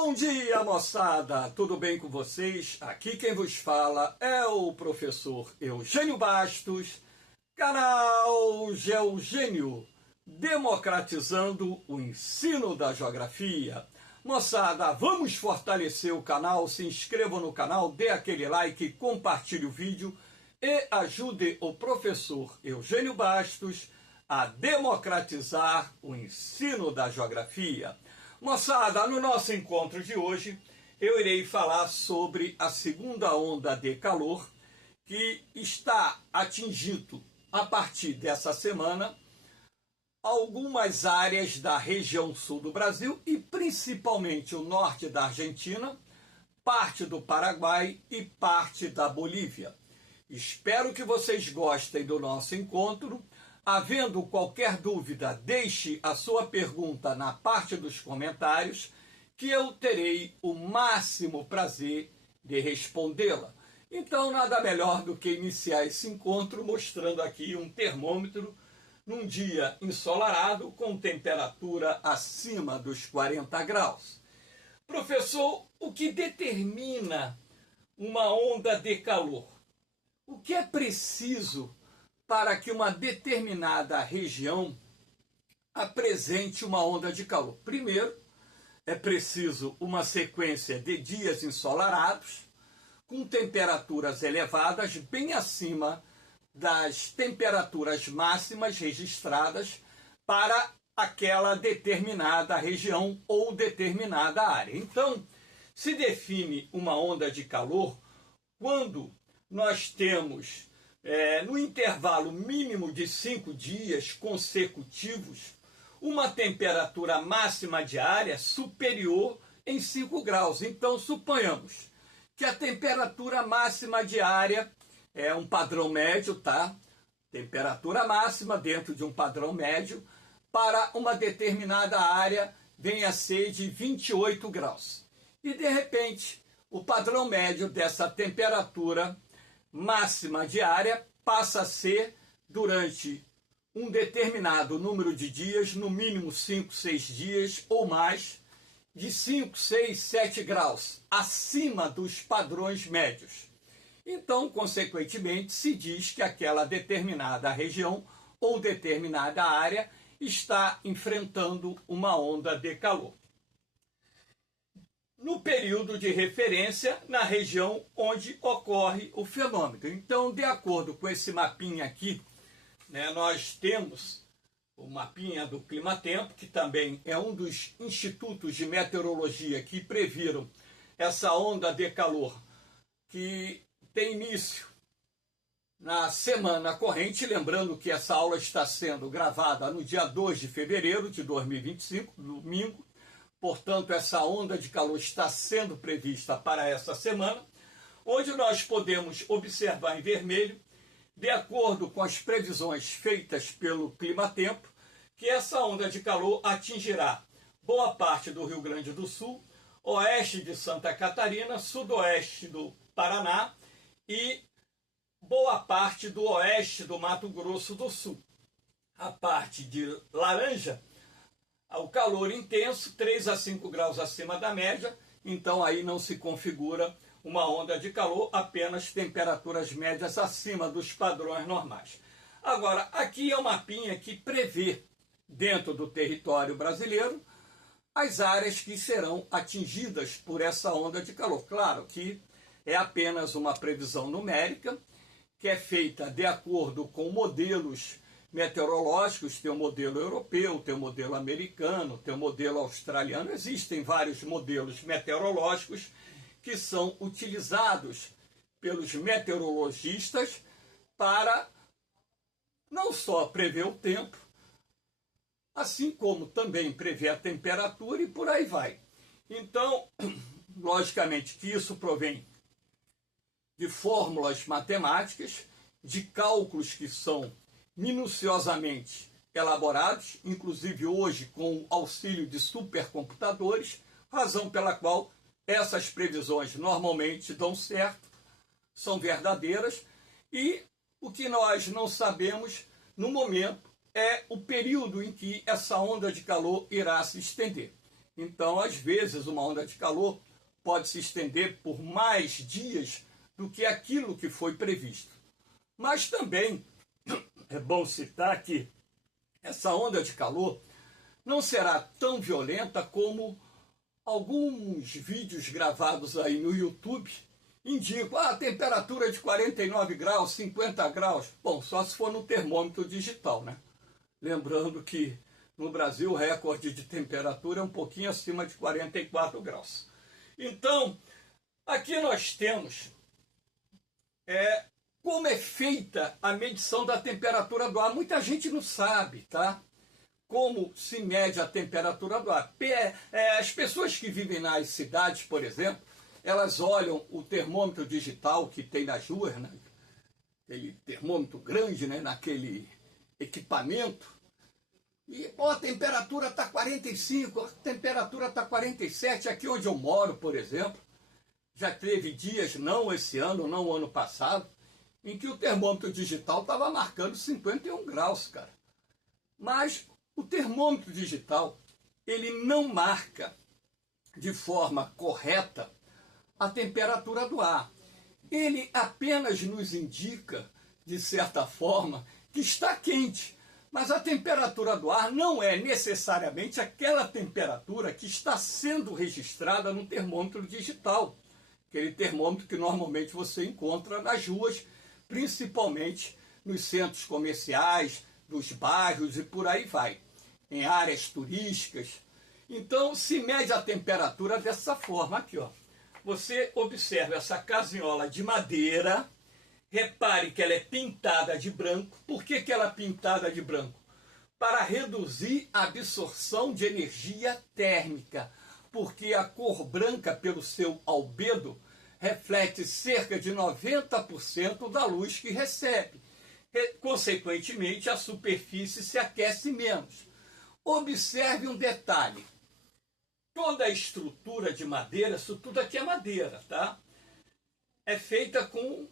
Bom dia, moçada! Tudo bem com vocês? Aqui quem vos fala é o professor Eugênio Bastos, canal Geogênio, democratizando o ensino da geografia. Moçada, vamos fortalecer o canal, se inscrevam no canal, dê aquele like, compartilhe o vídeo e ajude o professor Eugênio Bastos a democratizar o ensino da geografia. Moçada, no nosso encontro de hoje, eu irei falar sobre a segunda onda de calor que está atingindo, a partir dessa semana, algumas áreas da região sul do Brasil e principalmente o norte da Argentina, parte do Paraguai e parte da Bolívia. Espero que vocês gostem do nosso encontro. Havendo qualquer dúvida, deixe a sua pergunta na parte dos comentários, que eu terei o máximo prazer de respondê-la. Então, nada melhor do que iniciar esse encontro mostrando aqui um termômetro num dia ensolarado com temperatura acima dos 40 graus. Professor, o que determina uma onda de calor? O que é preciso para que uma determinada região apresente uma onda de calor? Primeiro, é preciso uma sequência de dias ensolarados, com temperaturas elevadas, bem acima das temperaturas máximas registradas para aquela determinada região ou determinada área. Então, se define uma onda de calor quando nós temos no intervalo mínimo de 5 dias consecutivos, uma temperatura máxima diária superior em 5 graus. Então, suponhamos que a temperatura máxima diária é um padrão médio, tá? Temperatura máxima dentro de um padrão médio para uma determinada área venha a ser de 28 graus. E, de repente, o padrão médio dessa temperatura máxima diária passa a ser, durante um determinado número de dias, no mínimo 5, 6 dias ou mais, de 5, 6, 7 graus acima dos padrões médios. Então, consequentemente, se diz que aquela determinada região ou determinada área está enfrentando uma onda de calor. No período de referência, na região onde ocorre o fenômeno. Então, de acordo com esse mapinha aqui, nós temos o mapinha do Climatempo, que também é um dos institutos de meteorologia que previram essa onda de calor, que tem início na semana corrente. Lembrando que essa aula está sendo gravada no dia 2 de fevereiro de 2025, domingo. Portanto, essa onda de calor está sendo prevista para essa semana, onde nós podemos observar em vermelho, de acordo com as previsões feitas pelo Climatempo, que essa onda de calor atingirá boa parte do Rio Grande do Sul, oeste de Santa Catarina, sudoeste do Paraná e boa parte do oeste do Mato Grosso do Sul. A parte de laranja, o calor intenso, 3 a 5 graus acima da média, então aí não se configura uma onda de calor, apenas temperaturas médias acima dos padrões normais. Agora, aqui é um mapinha que prevê, dentro do território brasileiro, as áreas que serão atingidas por essa onda de calor. Claro que é apenas uma previsão numérica, que é feita de acordo com modelos meteorológicos. Tem o modelo europeu, tem o modelo americano, tem o modelo australiano. Existem vários modelos meteorológicos que são utilizados pelos meteorologistas para não só prever o tempo, assim como também prever a temperatura e por aí vai. Então, logicamente que isso provém de fórmulas matemáticas, de cálculos que são minuciosamente elaborados, inclusive hoje com o auxílio de supercomputadores, razão pela qual essas previsões normalmente dão certo, são verdadeiras, e o que nós não sabemos no momento é o período em que essa onda de calor irá se estender. Então, às vezes, uma onda de calor pode se estender por mais dias do que aquilo que foi previsto. Mas também é bom citar que essa onda de calor não será tão violenta como alguns vídeos gravados aí no YouTube indicam a temperatura de 49 graus, 50 graus. Bom, só se for no termômetro digital, né? Lembrando que no Brasil o recorde de temperatura é um pouquinho acima de 44 graus. Então, aqui nós temos como é feita a medição da temperatura do ar. Muita gente não sabe, tá? Como se mede a temperatura do ar. As pessoas que vivem nas cidades, por exemplo, elas olham o termômetro digital que tem nas ruas, né? Aquele termômetro grande, né? Naquele equipamento, e a temperatura está 45, a temperatura está 47. Aqui onde eu moro, por exemplo, já teve dias, não esse ano, não o ano passado, em que o termômetro digital estava marcando 51 graus, cara. Mas o termômetro digital, ele não marca de forma correta a temperatura do ar. Ele apenas nos indica, de certa forma, que está quente. Mas a temperatura do ar não é necessariamente aquela temperatura que está sendo registrada no termômetro digital. Aquele termômetro que normalmente você encontra nas ruas, principalmente nos centros comerciais, nos bairros e por aí vai, em áreas turísticas. Então se mede a temperatura dessa forma aqui, ó. Você observa essa casinhola de madeira. Repare que ela é pintada de branco. Por que ela é pintada de branco? Para reduzir a absorção de energia térmica, porque a cor branca, pelo seu albedo, reflete cerca de 90% da luz que recebe. Consequentemente, a superfície se aquece menos. Observe um detalhe. Toda a estrutura de madeira, isso tudo aqui é madeira, tá? É feita com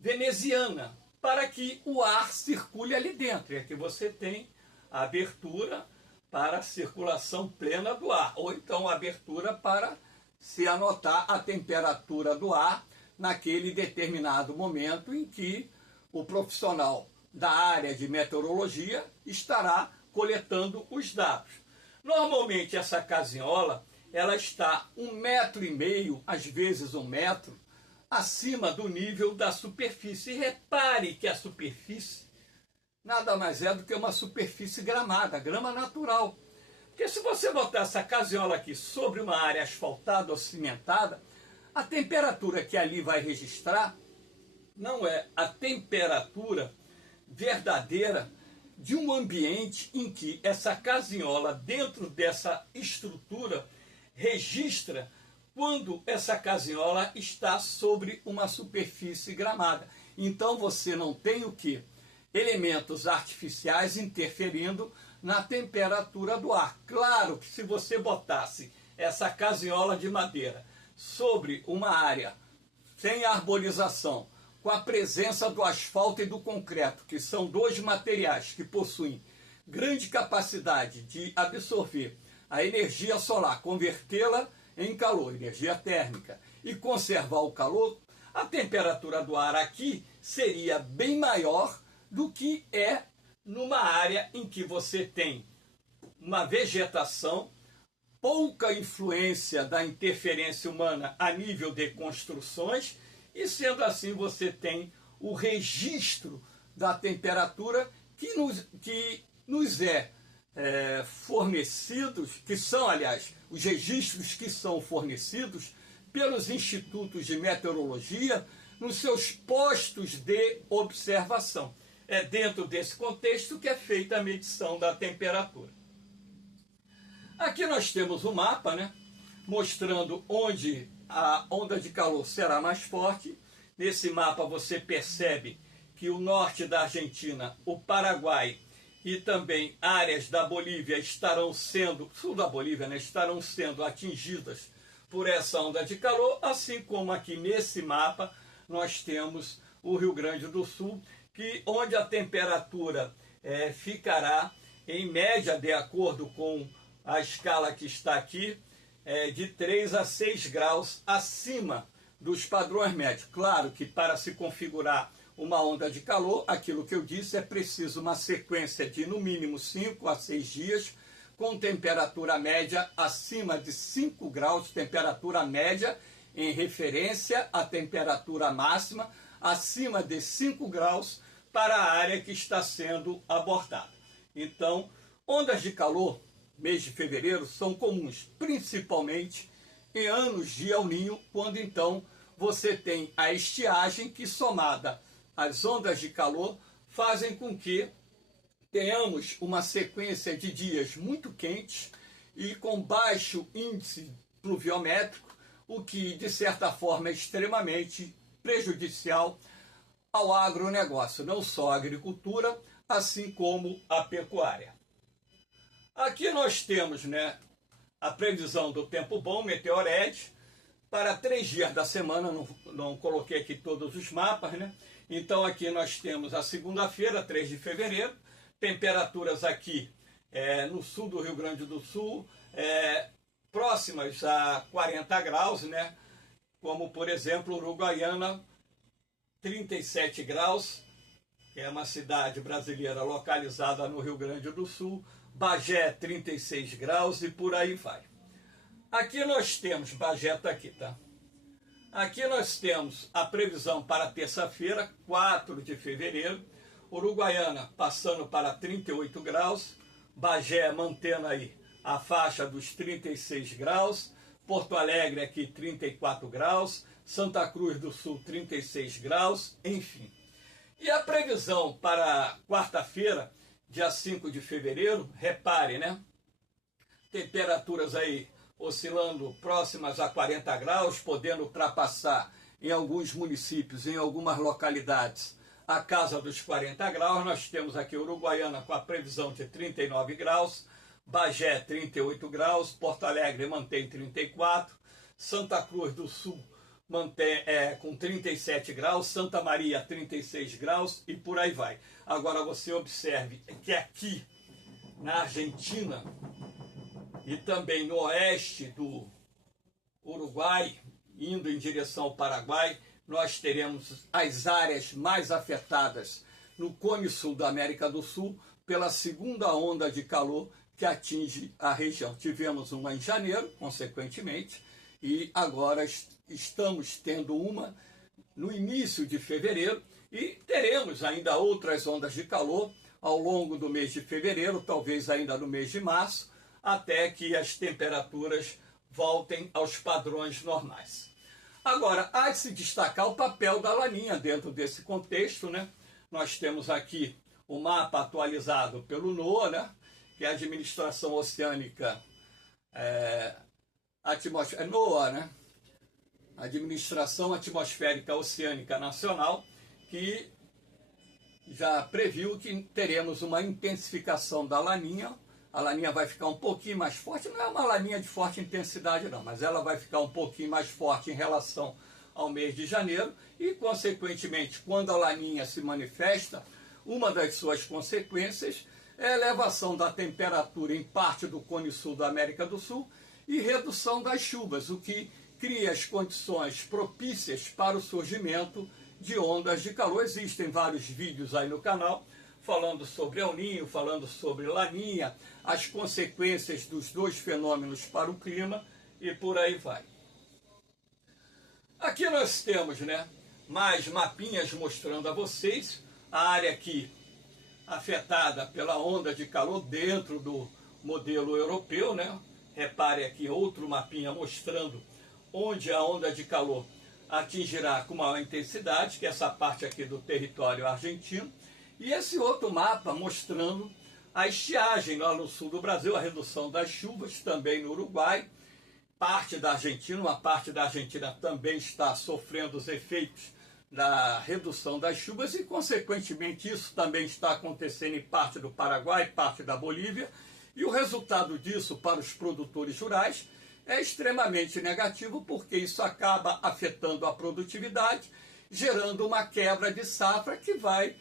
veneziana, para que o ar circule ali dentro. E aqui você tem a abertura para a circulação plena do ar, ou então a abertura para se anotar a temperatura do ar naquele determinado momento em que o profissional da área de meteorologia estará coletando os dados. Normalmente essa casinhola, ela está 1,5 metro, às vezes 1 metro, acima do nível da superfície. E repare que a superfície nada mais é do que uma superfície gramada, grama natural. Porque se você botar essa casinhola aqui sobre uma área asfaltada ou cimentada, a temperatura que ali vai registrar não é a temperatura verdadeira de um ambiente em que essa casinhola, dentro dessa estrutura, registra quando essa casinhola está sobre uma superfície gramada. Então você não tem o quê? Elementos artificiais interferindo na temperatura do ar. Claro que se você botasse essa casinhola de madeira sobre uma área sem arborização, com a presença do asfalto e do concreto, que são dois materiais que possuem grande capacidade de absorver a energia solar, convertê-la em calor, energia térmica, e conservar o calor, a temperatura do ar aqui seria bem maior do que é numa área em que você tem uma vegetação, pouca influência da interferência humana a nível de construções, e sendo assim você tem o registro da temperatura que nos é fornecidos, que são, aliás, os registros que são fornecidos pelos institutos de meteorologia nos seus postos de observação. É dentro desse contexto que é feita a medição da temperatura. Aqui nós temos um mapa, né, mostrando onde a onda de calor será mais forte. Nesse mapa você percebe que o norte da Argentina, o Paraguai e também áreas da Bolívia estarão sendo, sul da Bolívia, né, estarão sendo atingidas por essa onda de calor, assim como aqui nesse mapa nós temos o Rio Grande do Sul, onde a temperatura ficará, em média, de acordo com a escala que está aqui, de 3 a 6 graus acima dos padrões médios. Claro que para se configurar uma onda de calor, aquilo que eu disse, é preciso uma sequência de no mínimo 5 a 6 dias, com temperatura média acima de 5 graus, temperatura média em referência à temperatura máxima, acima de 5 graus para a área que está sendo abordada. Então, ondas de calor, mês de fevereiro, são comuns, principalmente em anos de El Niño, quando então você tem a estiagem que, somada às ondas de calor, fazem com que tenhamos uma sequência de dias muito quentes e com baixo índice pluviométrico, o que, de certa forma, é extremamente prejudicial ao agronegócio, não só a agricultura, assim como a pecuária. Aqui nós temos, a previsão do tempo bom, Meteored, para 3 dias da semana, não coloquei aqui todos os mapas, Então aqui nós temos a segunda-feira, 3 de fevereiro, temperaturas aqui no sul do Rio Grande do Sul, próximas a 40 graus, como por exemplo Uruguaiana, 37 graus, que é uma cidade brasileira localizada no Rio Grande do Sul, Bagé 36 graus e por aí vai. Aqui nós temos, Bagé está aqui, tá? Aqui nós temos a previsão para terça-feira, 4 de fevereiro, Uruguaiana passando para 38 graus, Bagé mantendo aí a faixa dos 36 graus, Porto Alegre aqui 34 graus, Santa Cruz do Sul 36 graus, enfim. E a previsão para quarta-feira, dia 5 de fevereiro, repare, temperaturas aí oscilando próximas a 40 graus, podendo ultrapassar em alguns municípios, em algumas localidades, a casa dos 40 graus. Nós temos aqui Uruguaiana com a previsão de 39 graus, Bagé 38 graus, Porto Alegre mantém 34, Santa Cruz do Sul mantém com 37 graus, Santa Maria 36 graus e por aí vai. Agora você observe que aqui na Argentina e também no oeste do Uruguai, indo em direção ao Paraguai, nós teremos as áreas mais afetadas no Cone Sul da América do Sul pela segunda onda de calor que atinge a região. Tivemos uma em janeiro, consequentemente, e agora estamos tendo uma no início de fevereiro e teremos ainda outras ondas de calor ao longo do mês de fevereiro, talvez ainda no mês de março, até que as temperaturas voltem aos padrões normais. Agora, há de se destacar o papel da Laninha dentro desse contexto, Nós temos aqui o mapa atualizado pelo NOAA, que é a Administração Oceânica NOAA, Administração Atmosférica Oceânica Nacional, que já previu que teremos uma intensificação da Laninha. A Laninha vai ficar um pouquinho mais forte, não é uma Laninha de forte intensidade não, mas ela vai ficar um pouquinho mais forte em relação ao mês de janeiro e, consequentemente, quando a Laninha se manifesta, uma das suas consequências é a elevação da temperatura em parte do Cone Sul da América do Sul e redução das chuvas, o que cria as condições propícias para o surgimento de ondas de calor. Existem vários vídeos aí no canal falando sobre El Niño, falando sobre Laninha, as consequências dos dois fenômenos para o clima e por aí vai. Aqui nós temos, mais mapinhas mostrando a vocês a área aqui afetada pela onda de calor dentro do modelo europeu, Repare aqui outro mapinha mostrando onde a onda de calor atingirá com maior intensidade, que é essa parte aqui do território argentino. E esse outro mapa mostrando a estiagem lá no sul do Brasil, a redução das chuvas, também no Uruguai, parte da Argentina, uma parte da Argentina também está sofrendo os efeitos da redução das chuvas e, consequentemente, isso também está acontecendo em parte do Paraguai, parte da Bolívia, e o resultado disso para os produtores rurais é extremamente negativo, porque isso acaba afetando a produtividade, gerando uma quebra de safra que vai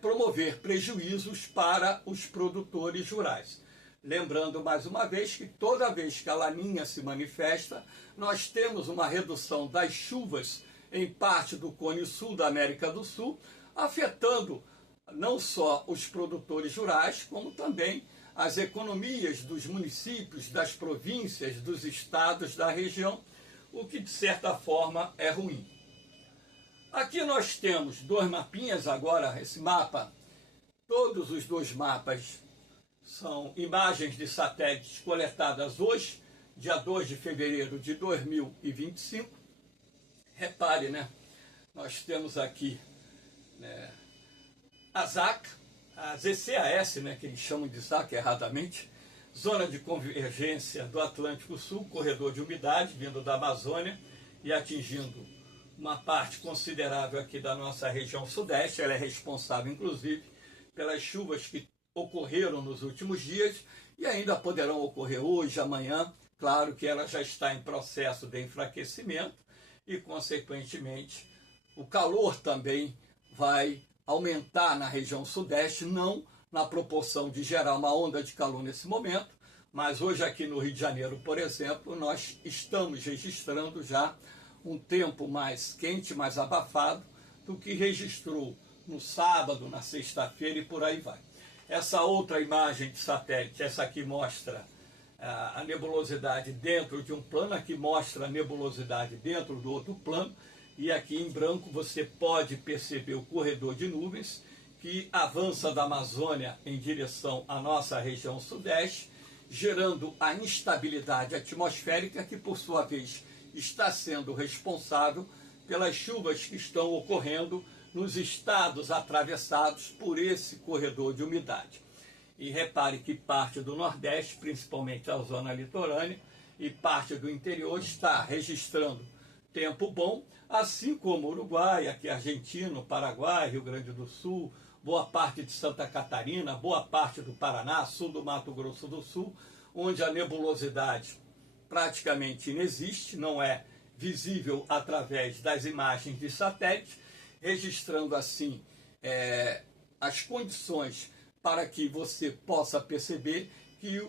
promover prejuízos para os produtores rurais. Lembrando mais uma vez que toda vez que a Laninha se manifesta, nós temos uma redução das chuvas em parte do Cone Sul da América do Sul, afetando não só os produtores rurais, como também as economias dos municípios, das províncias, dos estados da região, o que de certa forma é ruim. Aqui nós temos dois mapinhas agora, esse mapa, todos os dois mapas são imagens de satélites coletadas hoje, dia 2 de fevereiro de 2025. Repare, né? Nós temos aqui a ZAC, a ZCAS, né, que eles chamam de ZAC erradamente, Zona de Convergência do Atlântico Sul, corredor de umidade vindo da Amazônia e atingindo uma parte considerável aqui da nossa região sudeste. Ela é responsável, inclusive, pelas chuvas que ocorreram nos últimos dias e ainda poderão ocorrer hoje, amanhã. Claro que ela já está em processo de enfraquecimento e, consequentemente, o calor também vai aumentar na região sudeste, não na proporção de gerar uma onda de calor nesse momento, mas hoje aqui no Rio de Janeiro, por exemplo, nós estamos registrando já um tempo mais quente, mais abafado do que registrou no sábado, na sexta-feira e por aí vai. Essa outra imagem de satélite, essa aqui mostra a nebulosidade dentro de um plano, aqui mostra a nebulosidade dentro do outro plano, e aqui em branco você pode perceber o corredor de nuvens que avança da Amazônia em direção à nossa região sudeste, gerando a instabilidade atmosférica que, por sua vez, está sendo responsável pelas chuvas que estão ocorrendo nos estados atravessados por esse corredor de umidade. E repare que parte do Nordeste, principalmente a zona litorânea, e parte do interior está registrando tempo bom, assim como Uruguai, aqui Argentina, Paraguai, Rio Grande do Sul, boa parte de Santa Catarina, boa parte do Paraná, sul do Mato Grosso do Sul, onde a nebulosidade praticamente inexiste, não é visível através das imagens de satélite, registrando assim as condições para que você possa perceber que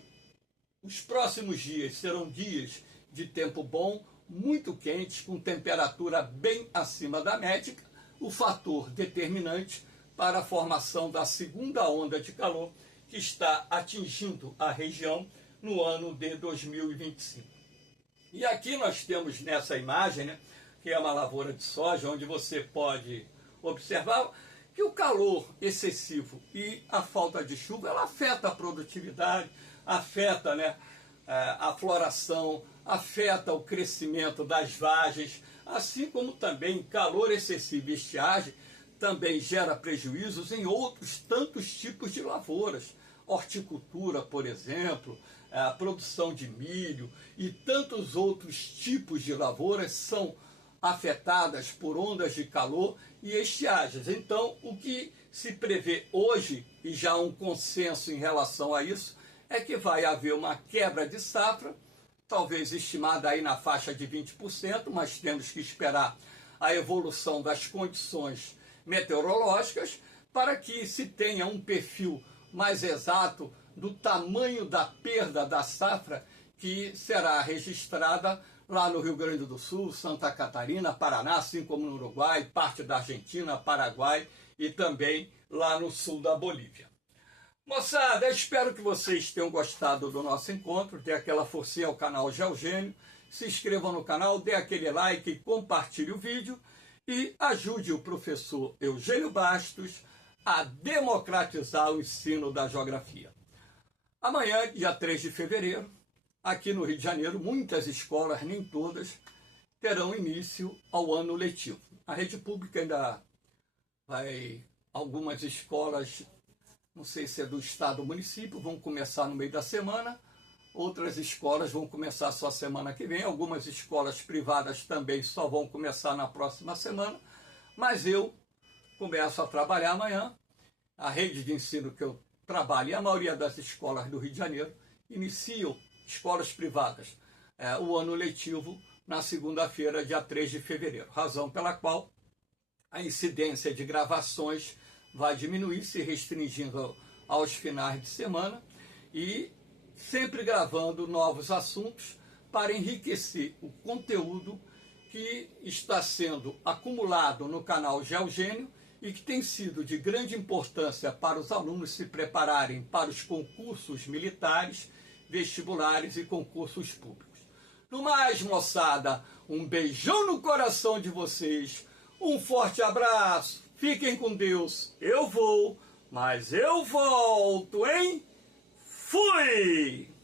os próximos dias serão dias de tempo bom, muito quentes, com temperatura bem acima da média, o fator determinante para a formação da segunda onda de calor que está atingindo a região no ano de 2025. E aqui nós temos nessa imagem, né, que é uma lavoura de soja, onde você pode observar que o calor excessivo e a falta de chuva, ela afeta a produtividade, afeta, né, a floração, afeta o crescimento das vagens, assim como também calor excessivo e estiagem também gera prejuízos em outros tantos tipos de lavouras. Horticultura, por exemplo, a produção de milho e tantos outros tipos de lavouras são afetadas por ondas de calor e estiagens. Então, o que se prevê hoje, e já há um consenso em relação a isso, é que vai haver uma quebra de safra, talvez estimada aí na faixa de 20%, mas temos que esperar a evolução das condições meteorológicas para que se tenha um perfil mais exato do tamanho da perda da safra que será registrada lá no Rio Grande do Sul, Santa Catarina, Paraná, assim como no Uruguai, parte da Argentina, Paraguai e também lá no sul da Bolívia. Moçada, espero que vocês tenham gostado do nosso encontro, dê aquela forcinha ao canal Geogênio, se inscreva no canal, dê aquele like, compartilhe o vídeo e ajude o professor Eugênio Bastos a democratizar o ensino da geografia. Amanhã, dia 3 de fevereiro, aqui no Rio de Janeiro, muitas escolas, nem todas, terão início ao ano letivo. A rede pública ainda vai, algumas escolas, não sei se é do estado ou município, vão começar no meio da semana, outras escolas vão começar só semana que vem, algumas escolas privadas também só vão começar na próxima semana, mas eu começo a trabalhar amanhã. A rede de ensino que eu trabalho e a maioria das escolas do Rio de Janeiro iniciam, escolas privadas, o ano letivo na segunda-feira, dia 3 de fevereiro, razão pela qual a incidência de gravações vai diminuir, se restringindo aos finais de semana, e sempre gravando novos assuntos para enriquecer o conteúdo que está sendo acumulado no canal GeoGênio e que tem sido de grande importância para os alunos se prepararem para os concursos militares, vestibulares e concursos públicos. No mais, moçada, um beijão no coração de vocês, um forte abraço, fiquem com Deus, eu vou, mas eu volto, hein? Fui!